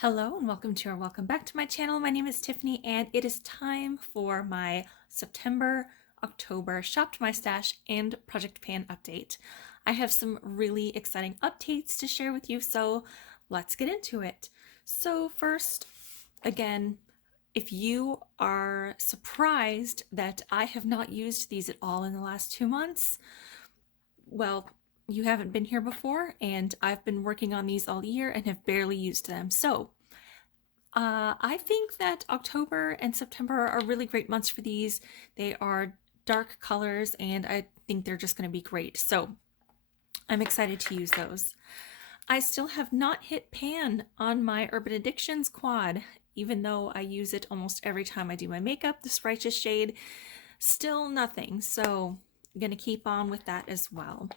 Hello and welcome back to my channel. My name is Tiffany and it is time for my September, October Shop to My Stash and Project Pan update. I have some really exciting updates to share with you, so let's get into it. So first, again, if you are surprised that I have not used these at all in the last 2 months, well, you haven't been here before, and I've been working on these all year and have barely used them. So I think that October and September are really great months for these. They are dark colors and I think they're just going to be great. So I'm excited to use those. I still have not hit pan on my Urban Addictions quad, even though I use it almost every time I do my makeup, this Righteous shade. Still nothing, so I'm going to keep on with that as well.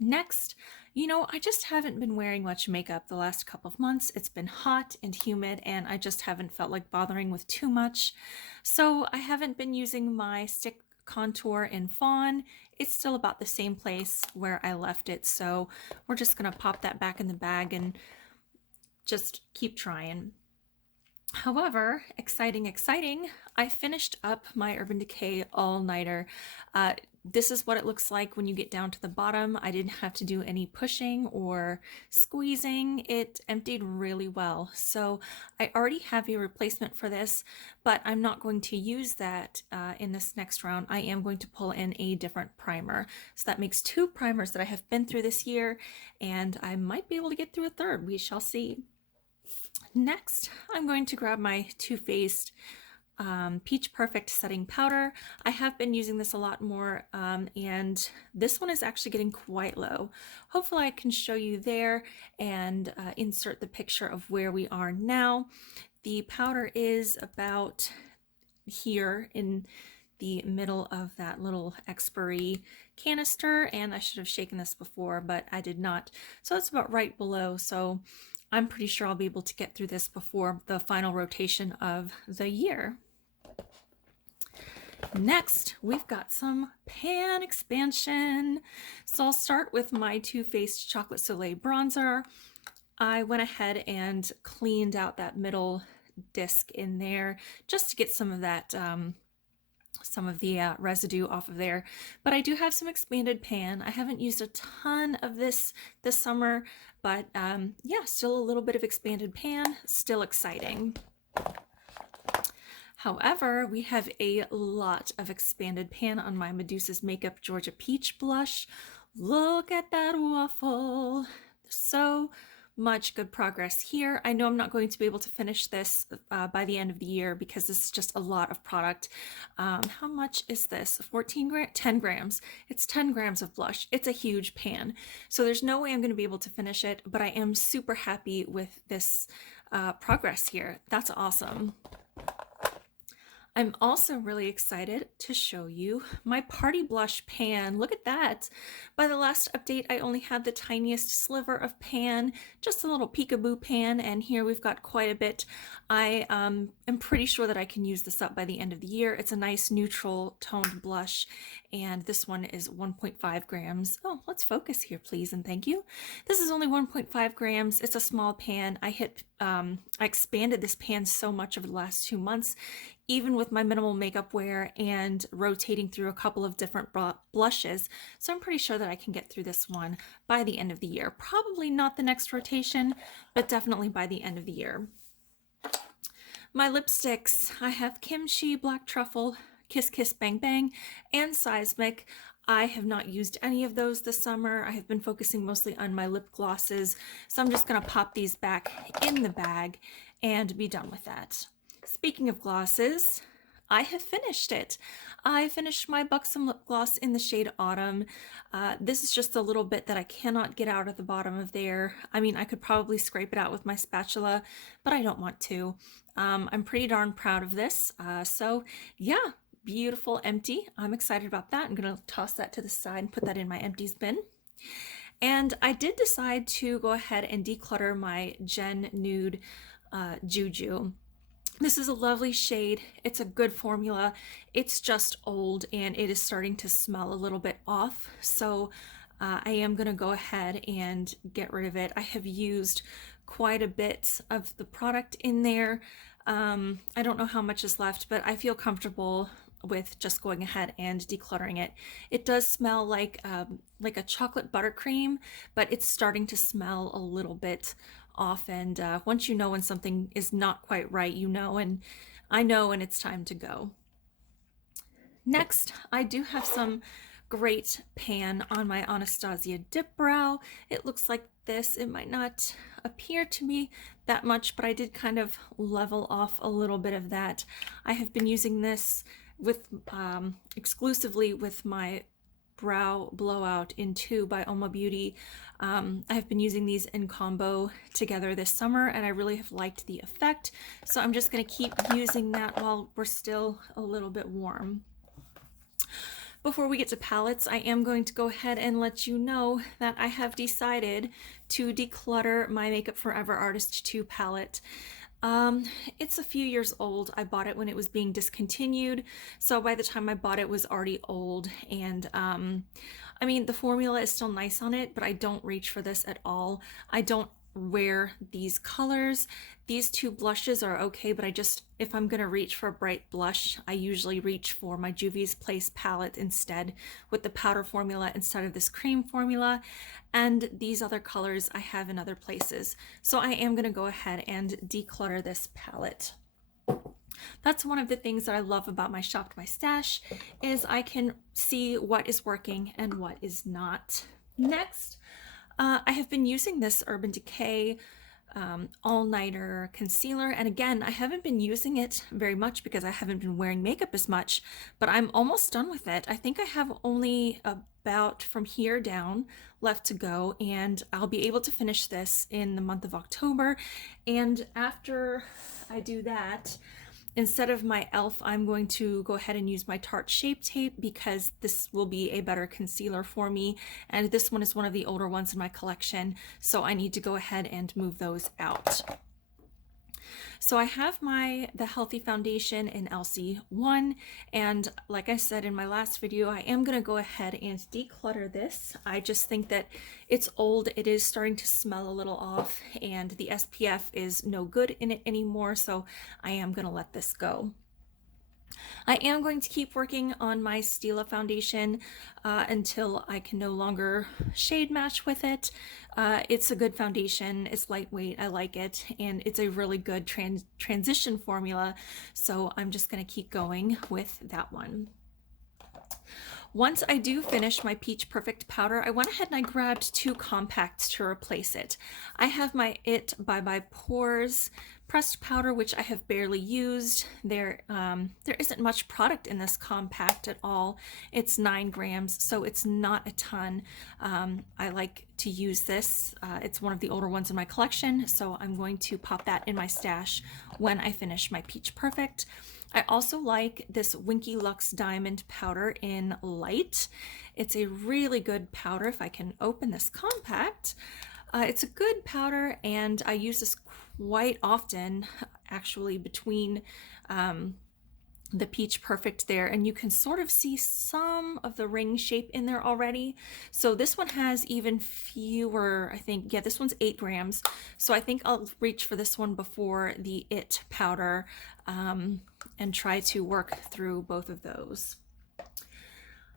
Next, I just haven't been wearing much makeup the last couple of months. It's been hot and humid and I just haven't felt like bothering with too much. So I haven't been using my stick contour in Fawn. It's still about the same place where I left it. So we're just gonna pop that back in the bag and just keep trying. However, exciting, I finished up my Urban Decay all-nighter. This is what it looks like when you get down to the bottom. I didn't have to do any pushing or squeezing. It emptied really well. So I already have a replacement for this, but I'm not going to use that in this next round. I am going to pull in a different primer. So that makes 2 primers that I have been through this year, and I might be able to get through a third. We shall see. Next, I'm going to grab my Too Faced Peach Perfect Setting Powder. I have been using this a lot more, and this one is actually getting quite low. Hopefully I can show you there and insert the picture of where we are now. The powder is about here in the middle of that little expiry canister, and I should have shaken this before, but I did not. So it's about right below, so I'm pretty sure I'll be able to get through this before the final rotation of the year. Next, we've got some pan expansion. So I'll start with my Too Faced Chocolate Soleil bronzer. I went ahead and cleaned out that middle disc in there just to get some of that some of the residue off of there, but I do have some expanded pan. I haven't used a ton of this summer, but yeah, still a little bit of expanded pan, still exciting. However, we have a lot of expanded pan on my Medusa's Makeup Georgia Peach blush. Look at that waffle. So much good progress here. I know I'm not going to be able to finish this by the end of the year because this is just a lot of product. How much is this? 10 grams. It's 10 grams of blush. It's a huge pan. So there's no way I'm going to be able to finish it, but I am super happy with this progress here. That's awesome. I'm also really excited to show you my Party Blush pan. Look at that. By the last update, I only had the tiniest sliver of pan, just a little peekaboo pan, and here we've got quite a bit. I am pretty sure that I can use this up by the end of the year. It's a nice neutral toned blush, and this one is 1.5 grams. Oh, let's focus here, please, and thank you. This is only 1.5 grams. It's a small pan. I expanded this pan so much over the last 2 months, even with my minimal makeup wear and rotating through a couple of different blushes. So I'm pretty sure that I can get through this one by the end of the year. Probably not the next rotation, but definitely by the end of the year. My lipsticks, I have Kimchi, Black Truffle, Kiss Kiss Bang Bang, and Seismic. I have not used any of those this summer. I have been focusing mostly on my lip glosses, so I'm just gonna pop these back in the bag and be done with that. Speaking of glosses, I have finished it. I finished my Buxom lip gloss in the shade Autumn. This is just a little bit that I cannot get out at the bottom of there. I mean, I could probably scrape it out with my spatula, but I don't want to. I'm pretty darn proud of this. So yeah, beautiful empty. I'm excited about that. I'm gonna toss that to the side and put that in my empties bin. And I did decide to go ahead and declutter my Gen Nude Juju. This is a lovely shade. It's a good formula. It's just old and it is starting to smell a little bit off. So I am going to go ahead and get rid of it. I have used quite a bit of the product in there. I don't know how much is left, but I feel comfortable with just going ahead and decluttering it. It does smell like a chocolate buttercream, but it's starting to smell a little bit off. And once you know when something is not quite right, you know, and I know when it's time to go. Next, I do have some great pan on my Anastasia Dip Brow. It looks like this. It might not appear to me that much, but I did kind of level off a little bit of that. I have been using this with exclusively with my brow blowout in 2 by Oma Beauty. I have been using these in combo together this summer, and I really have liked the effect. So I'm just going to keep using that while we're still a little bit warm. Before we get to palettes, I am going to go ahead and let you know that I have decided to declutter my Makeup Forever Artist 2 palette. It's a few years old. I bought it when it was being discontinued, so by the time I bought it was already old, and I mean, the formula is still nice on it, but I don't reach for this at all. I don't wear these colors. These 2 blushes are okay, but if I'm gonna reach for a bright blush, I usually reach for my Juvia's Place palette instead, with the powder formula instead of this cream formula, and these other colors I have in other places. So I am gonna go ahead and declutter this palette. That's one of the things that I love about my Shop to My Stash, is I can see what is working and what is not. Next, I have been using this Urban Decay all-nighter concealer, and again, I haven't been using it very much because I haven't been wearing makeup as much, but I'm almost done with it. I think I have only about from here down left to go, and I'll be able to finish this in the month of October. And after I do that, instead of my e.l.f., I'm going to go ahead and use my Tarte Shape Tape, because this will be a better concealer for me. And this one is one of the older ones in my collection, so I need to go ahead and move those out. So I have the Healthy Foundation in LC1, and like I said in my last video, I am going to go ahead and declutter this. I just think that it's old, it is starting to smell a little off, and the SPF is no good in it anymore, so I am going to let this go. I am going to keep working on my Stila foundation until I can no longer shade match with it. It's a good foundation, it's lightweight, I like it, and it's a really good transition formula, so I'm just going to keep going with that one. Once I do finish my Peach Perfect powder, I went ahead and I grabbed 2 compacts to replace it. I have my It by Pores pressed powder, which I have barely used. There isn't much product in this compact at all. It's 9 grams, so it's not a ton. I like to use this. It's one of the older ones in my collection, so I'm going to pop that in my stash when I finish my Peach Perfect. I also like this Winky Lux Diamond powder in Light. It's a really good powder. If I can open this compact, it's a good powder, and I use this quite often, actually, between the Peach Perfect there, and you can sort of see some of the ring shape in there already. So this one has even fewer, I think. Yeah, this one's 8 grams. So I think I'll reach for this one before the It powder and try to work through both of those.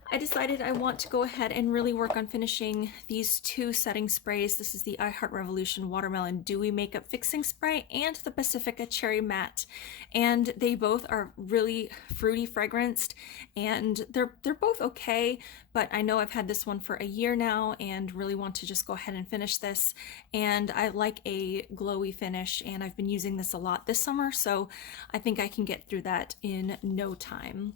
I decided I want to go ahead and really work on finishing these 2 setting sprays. This is the I Heart Revolution Watermelon Dewy Makeup Fixing Spray and the Pacifica Cherry Matte. And they both are really fruity fragranced, and they're both okay, but I know I've had this one for a year now and really want to just go ahead and finish this. And I like a glowy finish, and I've been using this a lot this summer, so I think I can get through that in no time.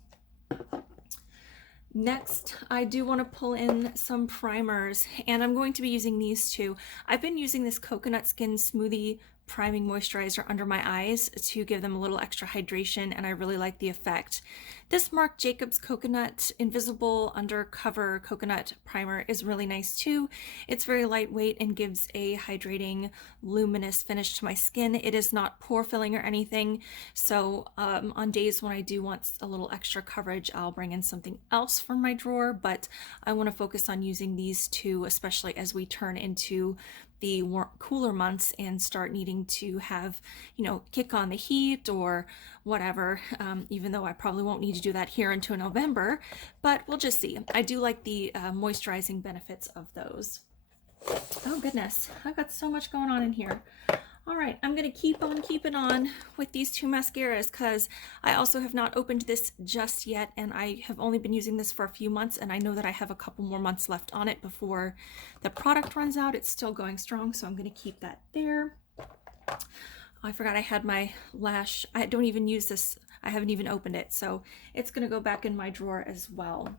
Next, I do want to pull in some primers, and I'm going to be using these 2. I've been using this Coconut Skin Smoothie Priming Moisturizer under my eyes to give them a little extra hydration, and I really like the effect. This Marc Jacobs Coconut Invisible Undercover Coconut Primer is really nice too. It's very lightweight and gives a hydrating, luminous finish to my skin. It is not pore filling or anything, so on days when I do want a little extra coverage, I'll bring in something else from my drawer, but I want to focus on using these 2, especially as we turn into the cooler months and start needing to have, you know, kick on the heat or whatever, even though I probably won't need to do that here until November, but we'll just see. I do like the moisturizing benefits of those. Oh goodness, I've got so much going on in here. All right, I'm gonna keep on keeping on with these two mascaras because I also have not opened this just yet, and I have only been using this for a few months, and I know that I have a couple more months left on it before the product runs out. It's still going strong, so I'm gonna keep that there. I forgot I had my lash. I don't even use this. I haven't even opened it, so it's gonna go back in my drawer as well.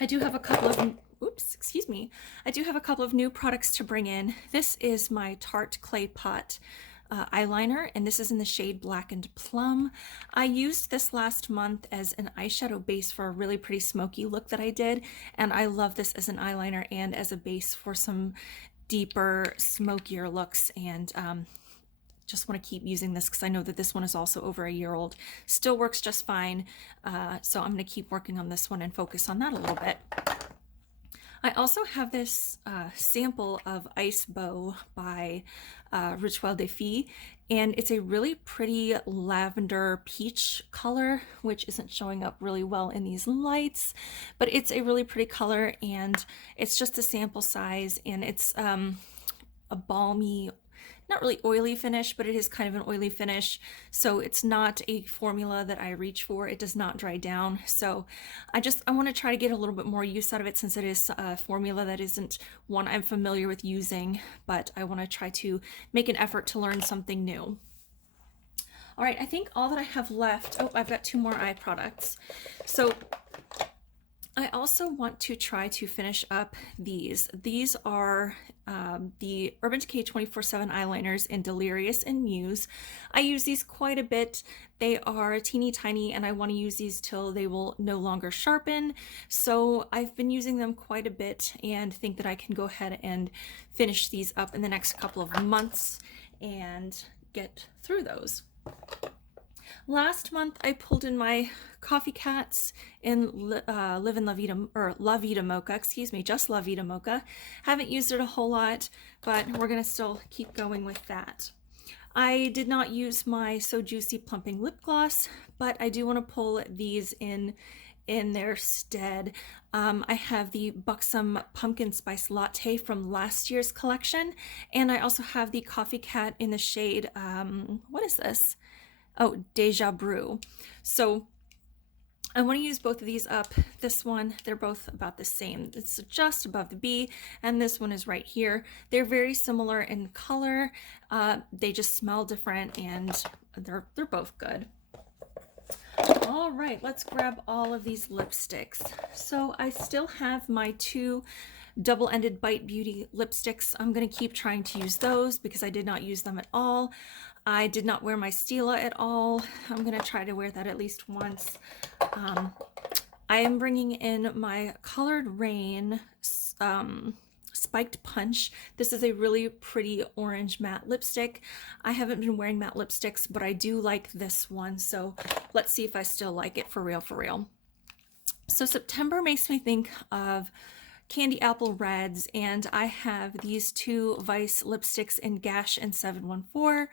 I do have a couple of, oops, excuse me. I do have a couple of new products to bring in. This is my Tarte Clay Pot eyeliner, and this is in the shade Blackened Plum. I used this last month as an eyeshadow base for a really pretty smoky look that I did, and I love this as an eyeliner and as a base for some deeper, smokier looks, and just want to keep using this because I know that this one is also over a year old. Still works just fine, so I'm going to keep working on this one and focus on that a little bit. I also have this sample of Ice Bow by Rituel de Fille, and it's a really pretty lavender peach color, which isn't showing up really well in these lights, but it's a really pretty color, and it's just a sample size, and it's a balmy, not really oily finish, but it is kind of an oily finish. So it's not a formula that I reach for. It does not dry down. So I want to try to get a little bit more use out of it since it is a formula that isn't one I'm familiar with using, but I want to try to make an effort to learn something new. All right, I think all that I have left, oh, I've got two more eye products. So I also want to try to finish up these. These are the Urban Decay 24/7 eyeliners in Delirious and Muse. I use these quite a bit. They are teeny tiny, and I want to use these till they will no longer sharpen. So I've been using them quite a bit and think that I can go ahead and finish these up in the next couple of months and get through those. Last month I pulled in my Coffee Cats in Live in La Vida, or La Vida Mocha, excuse me, just La Vida Mocha. Haven't used it a whole lot, but we're gonna still keep going with that. I did not use my So Juicy Plumping Lip Gloss, but I do want to pull these in their stead. I have the Buxom Pumpkin Spice Latte from last year's collection, and I also have the Coffee Cat in the shade, what is this? Oh, Deja Brew. So I want to use both of these up. This one, they're both about the same. It's just above the B, and this one is right here. They're very similar in color. They just smell different, and they're both good. All right, let's grab all of these lipsticks. So I still have my two double-ended Bite Beauty lipsticks. I'm going to keep trying to use those because I did not use them at all. I did not wear my Stila at all. I'm going to try to wear that at least once. I am bringing in my Colored Rain Spiked Punch. This is a really pretty orange matte lipstick. I haven't been wearing matte lipsticks, but I do like this one. So let's see if I still like it for real, for real. So September makes me think of Candy Apple Reds, and I have these two Vice lipsticks in Gash and 714.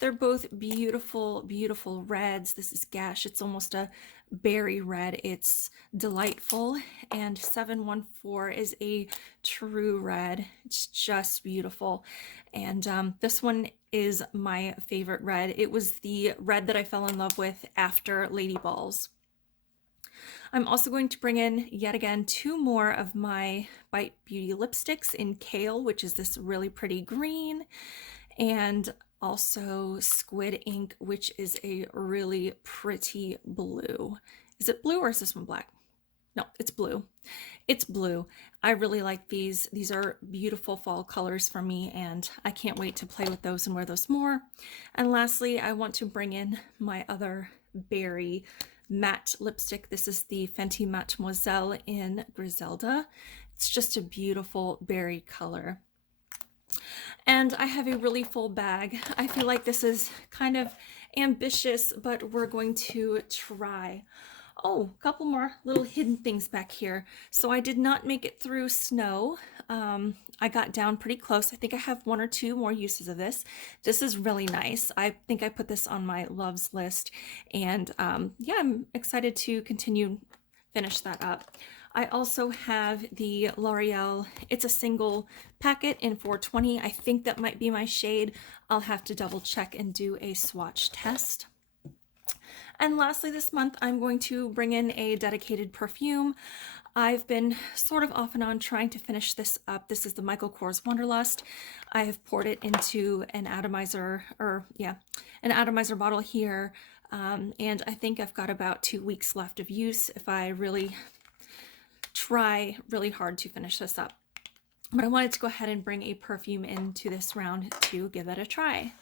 They're both beautiful, beautiful reds. This is Gash. It's almost a berry red. It's delightful. And 714 is a true red. It's just beautiful. And this one is my favorite red. It was the red that I fell in love with after Lady Balls. I'm also going to bring in, yet again, two more of my Bite Beauty lipsticks in Kale, which is this really pretty green, and also Squid Ink, which is a really pretty blue. Is it blue or is this one black? No, it's blue. It's blue. I really like these. These are beautiful fall colors for me, and I can't wait to play with those and wear those more. And lastly, I want to bring in my other berry matte lipstick. This is the Fenty Mademoiselle in Griselda. It's just a beautiful berry color. And I have a really full bag. I feel like this is kind of ambitious, but we're going to try. Oh, a couple more little hidden things back here. So I did not make it through snow. I got down pretty close. I think I have one or two more uses of this. This is really nice. I think I put this on my loves list, and yeah, I'm excited to continue finish that up. I also have the L'Oreal, it's a single packet in 420. I think that might be my shade. I'll have to double check and do a swatch test. And lastly, this month, I'm going to bring in a dedicated perfume. I've been sort of off and on trying to finish this up. This is the Michael Kors Wanderlust. I have poured it into an atomizer, an atomizer bottle here. And I think I've got about 2 weeks left of use if I really try really hard to finish this up. But I wanted to go ahead and bring a perfume into this round to give that a try.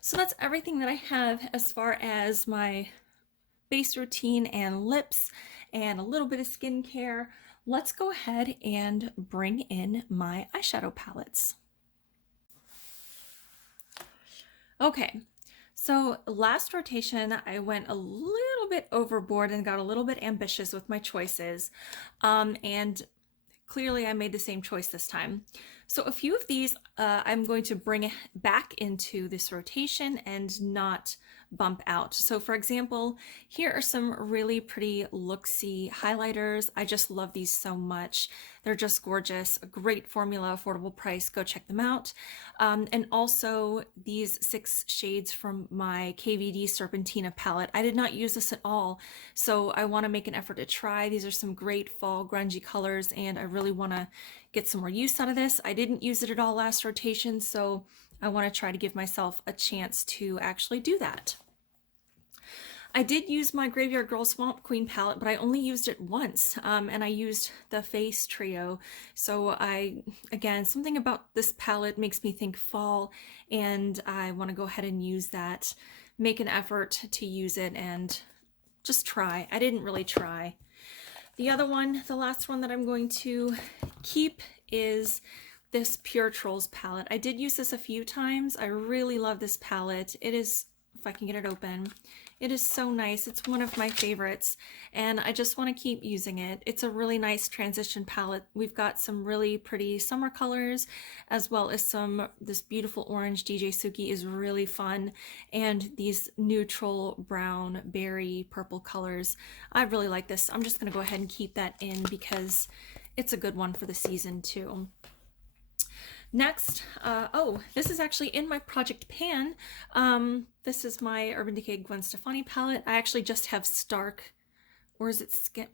So that's everything that I have as far as my base routine and lips and a little bit of skincare. Let's go ahead and bring in my eyeshadow palettes. Okay, so last rotation I went a little bit overboard and got a little bit ambitious with my choices, and clearly I made the same choice this time. So a few of these I'm going to bring back into this rotation and not bump out. So for example, here are some really pretty look-see highlighters. I just love these so much. They're just gorgeous, a great formula, affordable price. Go check them out. And also these 6 shades from my KVD Serpentina palette. I did not use this at all, so I want to make an effort to try. These are some great fall grungy colors, and I really want to get some more use out of this. I didn't use it at all last rotation, so I want to try to give myself a chance to actually do that. I did use my Graveyard Girl Swamp Queen palette, but I only used it once, and I used the Face Trio. So again, something about this palette makes me think fall, and I want to go ahead and use that, make an effort to use it, and just try. I didn't really try. The other one, the last one that I'm going to keep is this Pure Trolls palette. I did use this a few times. I really love this palette. It is, if I can get it open, it is so nice. It's one of my favorites, and I just want to keep using it. It's a really nice transition palette. We've got some really pretty summer colors, as well as this beautiful orange. DJ Suki is really fun, and these neutral brown, berry, purple colors. I really like this. I'm just going to go ahead and keep that in because it's a good one for the season too. Next, oh, this is actually in my Project Pan. This is my Urban Decay Gwen Stefani palette. I actually just have Stark, or is it Skimp?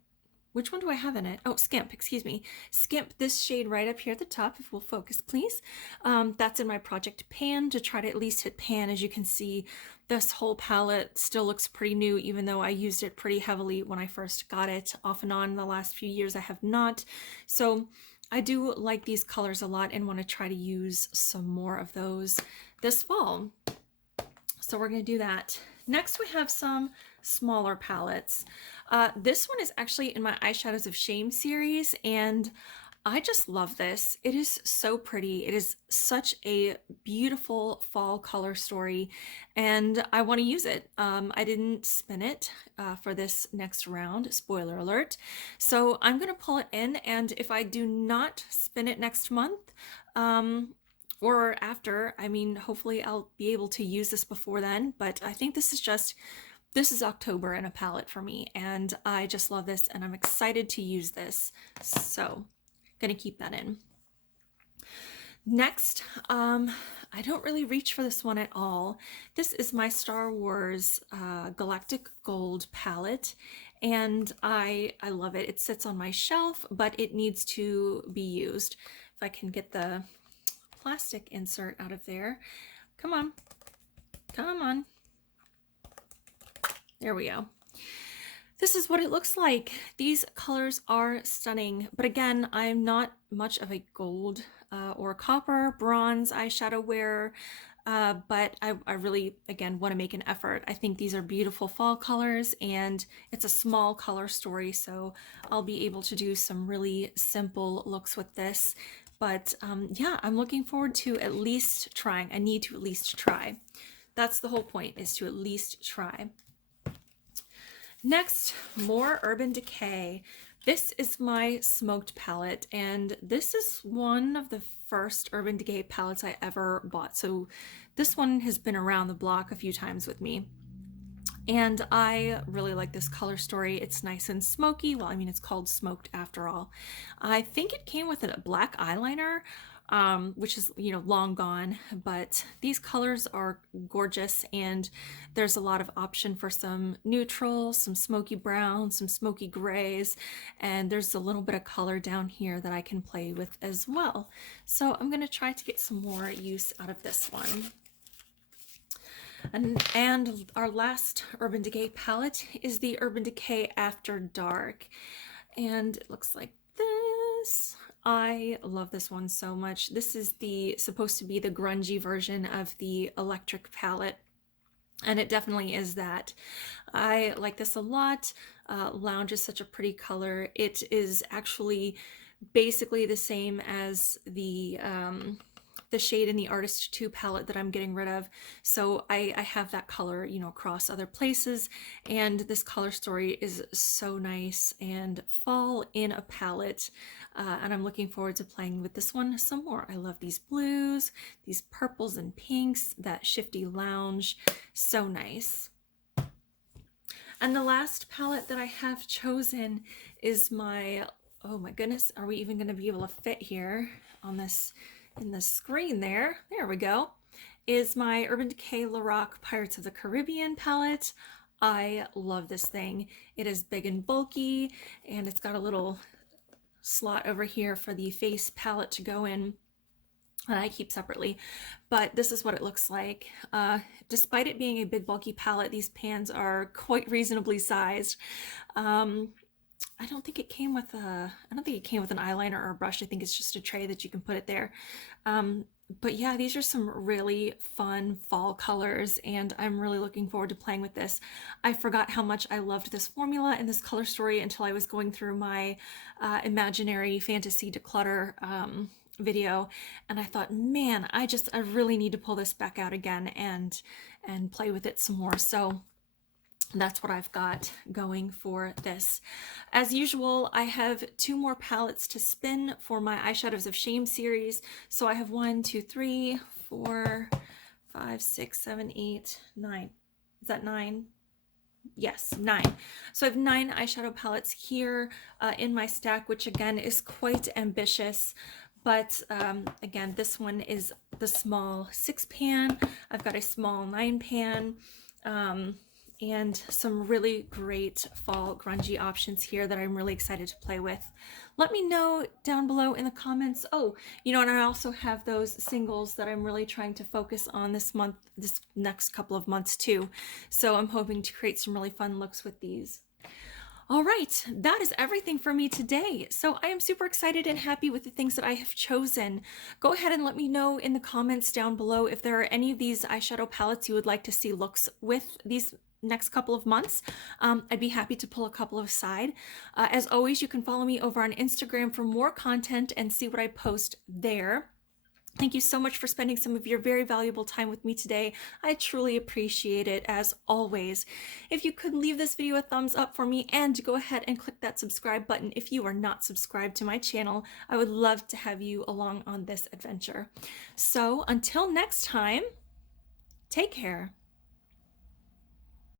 Which one do I have in it? Oh, Skimp, excuse me. Skimp, this shade right up here at the top, if we'll focus, please. That's in my Project Pan to try to at least hit pan. As you can see, this whole palette still looks pretty new, even though I used it pretty heavily when I first got it. Off and on the last few years, I have not. So I do like these colors a lot and want to try to use some more of those this fall. So we're going to do that. Next, we have some smaller palettes. This one is actually in my Eyeshadows of Shame series, and I just love this. It is so pretty. It is such a beautiful fall color story, and I want to use it. I didn't spin it for this next round, spoiler alert. So I'm going to pull it in, and if I do not spin it next month, or after, I mean, hopefully I'll be able to use this before then, but I think this is October in a palette for me, and I just love this, and I'm excited to use this. So gonna keep that in. Next, I don't really reach for this one at all. This is my Star Wars Galactic Gold palette, and I love it. It sits on my shelf, but it needs to be used. If I can get the plastic insert out of there. Come on, come on. There we go. This is what it looks like. These colors are stunning, but again, I'm not much of a gold or copper, bronze eyeshadow wearer, but I really, again, want to make an effort. I think these are beautiful fall colors, and it's a small color story, so I'll be able to do some really simple looks with this. But yeah, I'm looking forward to at least trying. I need to at least try. That's the whole point, is to at least try. Next, more Urban Decay. This is my smoked palette, and this is one of the first Urban Decay palettes I ever bought. So this one has been around the block a few times with me. And I really like this color story. It's nice and smoky. Well, I mean, it's called smoked after all. I think it came with a black eyeliner, which is, you know, long gone, but these colors are gorgeous, and there's a lot of option for some neutrals, some smoky browns, some smoky grays, and there's a little bit of color down here that I can play with as well. So I'm gonna try to get some more use out of this one. And our last Urban Decay palette is the Urban Decay After Dark. And it looks like this. I love this one so much. This is supposed to be the grungy version of the Electric palette, and it definitely is that. I like this a lot. Lounge is such a pretty color. It is actually basically the same as the shade in the Artist 2 palette that I'm getting rid of. So I have that color, you know, across other places, and this color story is so nice and fall in a palette, and I'm looking forward to playing with this one some more. I love these blues, these purples and pinks, that shifty lounge, so nice. And the last palette that I have chosen is oh my goodness, are we even going to be able to fit here on this in the screen there? There we go. Is my Urban Decay Lorac Pirates of the Caribbean palette. I love this thing. It is big and bulky, and it's got a little slot over here for the face palette to go in, and I keep separately, but this is what it looks like. Despite it being a big bulky palette, these pans are quite reasonably sized. I don't think it came with an eyeliner or a brush. I think it's just a tray that you can put it there. But yeah, these are some really fun fall colors, and I'm really looking forward to playing with this. I forgot how much I loved this formula and this color story until I was going through my imaginary fantasy declutter video, and I thought, man, I really need to pull this back out again and play with it some more. So that's what I've got going for this. As usual, I have 2 more palettes to spin for my Eyeshadows of Shame series. So I have 1, 2, 3, 4, 5, 6, 7, 8, 9. Is that 9? Yes, 9. So I have 9 eyeshadow palettes here in my stack, which again is quite ambitious. But again, this one is the small 6 pan. I've got a small 9 pan. And some really great fall grungy options here that I'm really excited to play with. Let me know down below in the comments. Oh, you know, and I also have those singles that I'm really trying to focus on this month, this next couple of months too. So I'm hoping to create some really fun looks with these. All right, that is everything for me today. So I am super excited and happy with the things that I have chosen. Go ahead and let me know in the comments down below if there are any of these eyeshadow palettes you would like to see looks with these next couple of months. I'd be happy to pull a couple aside. As always, you can follow me over on Instagram for more content and see what I post there. Thank you so much for spending some of your very valuable time with me today. I truly appreciate it, as always. If you could leave this video a thumbs up for me, and go ahead and click that subscribe button if you are not subscribed to my channel, I would love to have you along on this adventure. So until next time, take care.